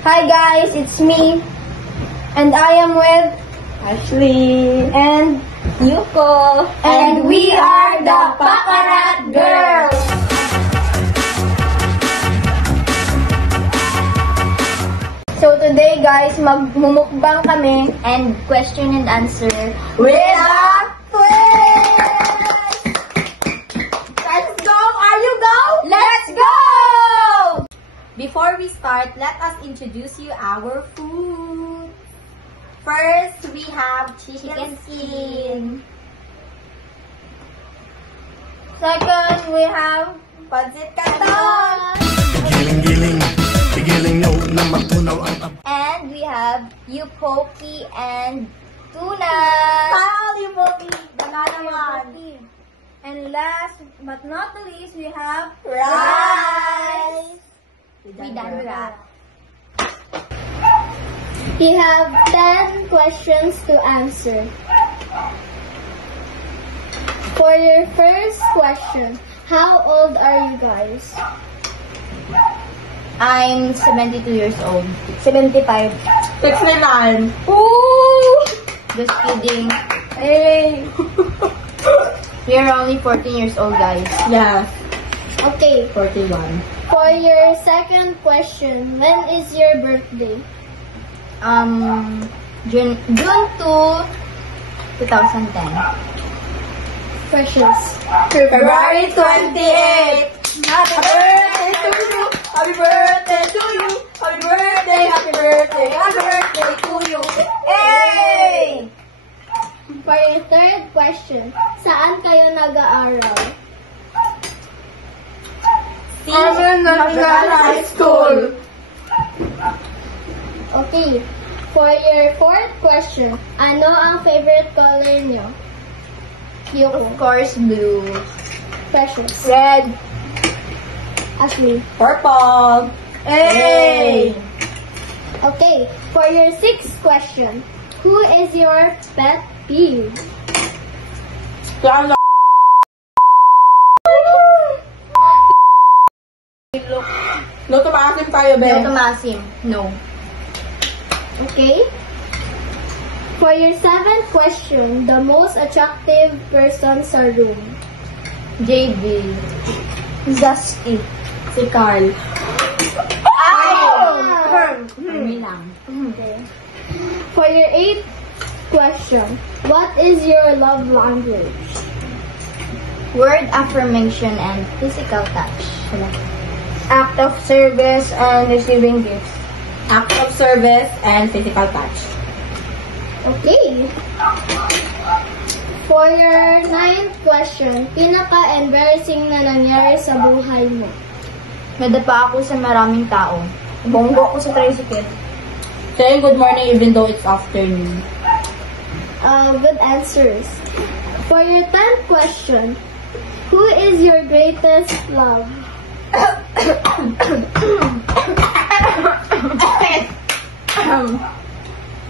Hi guys, it's me. And I am with Ashley and Yuko. And we are the Pakarat Girls. So today guys, magmumukbang kami And question and answer with a twist! Let's go! Are you go? Let's go! Before we start, let us introduce you our food. First, we have chicken skin. Second, we have Pancit Canton. And we have yupoki and tuna. yupoki. And last but not the least, we have Rice. We done that. We have 10 questions to answer. For your first question, how old are you guys? I'm 72 years old. 75. 69. Ooh! Just kidding. Hey! We're only 14 years old, guys. Yeah. Okay. 41. For your second question, when is your birthday? June 2, 2010. Precious. February 28. Happy birthday to you. Happy birthday to you. Happy birthday, happy birthday, happy birthday to you. Hey! For your third question, saan kayo nag-aaral? National High School. Okay. For your fourth question, ano ang favorite color nyo? Of course, blue. Precious. Red. Ashley. Purple. Hey! Okay. For your sixth question, who is your pet peeve? No tumasim tayo, Ben. No tumasim. No. Okay. For your seventh question, the most attractive person sa room. JB. Zesty. Si Carl. Kami lang. Okay. For your eighth question, what is your love language? Word affirmation and physical touch. Act of service and receiving gifts. Act of service and physical touch. Okay. For your ninth question, pinaka-embarrassing na nangyari sa buhay mo. Nadapa ako sa maraming tao. Bonggo ko sa tricycle. Saying good morning even though it's afternoon. Good answers. For your 10th question, who is your greatest love?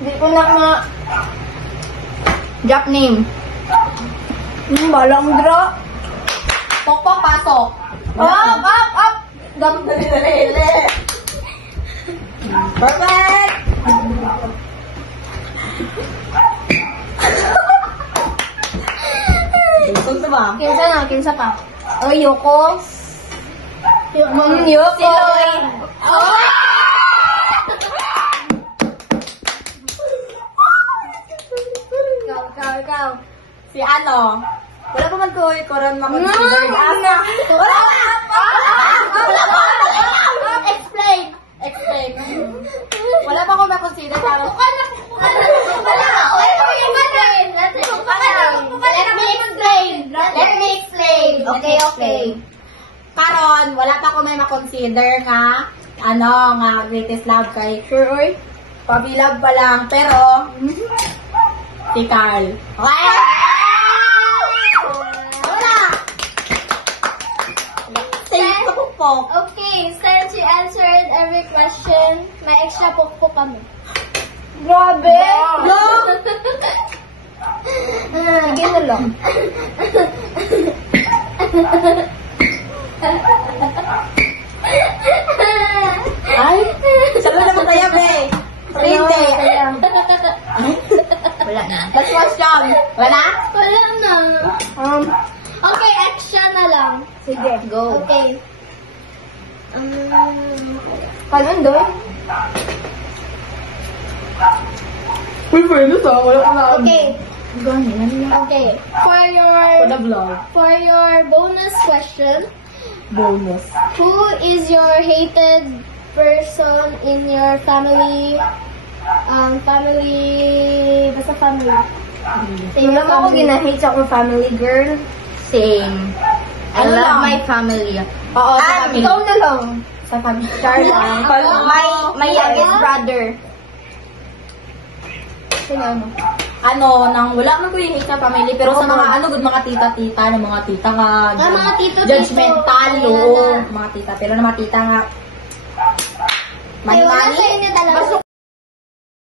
Hindi ko na drop name. Balang dra. Pokpok, pasok. Up! Dali. Perfect! Kung ba? Kinsa pa? Oh, Yoko. Yoko. Si Lloyd. Oh! Ikaw. Si ano? Wala pa man ko ron makonsider. Wala! Explain. Wala pa ko makonsider. Let me explain. Okay. Karon, wala pa ko may makonsider nga greatest love kay sure oy. Pabilab pa lang pero si Carl. Okay, since you answered every question, may extra pukpuk kami. Grabe! No! Sige na lang. Ay, sabi naman kaya Wala na. Last question. Wala? Wala na. Um, Okay, extra na lang. sige, go. Okay. Kanon doon? Uy, pwede sa. Wala ko na. Okay. Ganyan. Okay. For the vlog. For your bonus question, Bonus. who is your hated person in your family? Basta family. Wala mo ako ginahate sa akong family, girl. Same. I Ano love lang? my family. Oo, sa family. ikaw na lang. Sa family. Charla. My youngest brother. Sino ano? Nang wala man ko yung hate na family, pero sa mga good mga tita-tita, ng mga tita nga, mga tito-tito. judgmental, Ayan oo, na. mga tita, pero na mga tita nga, Ay, wala mani-mani, sa inyo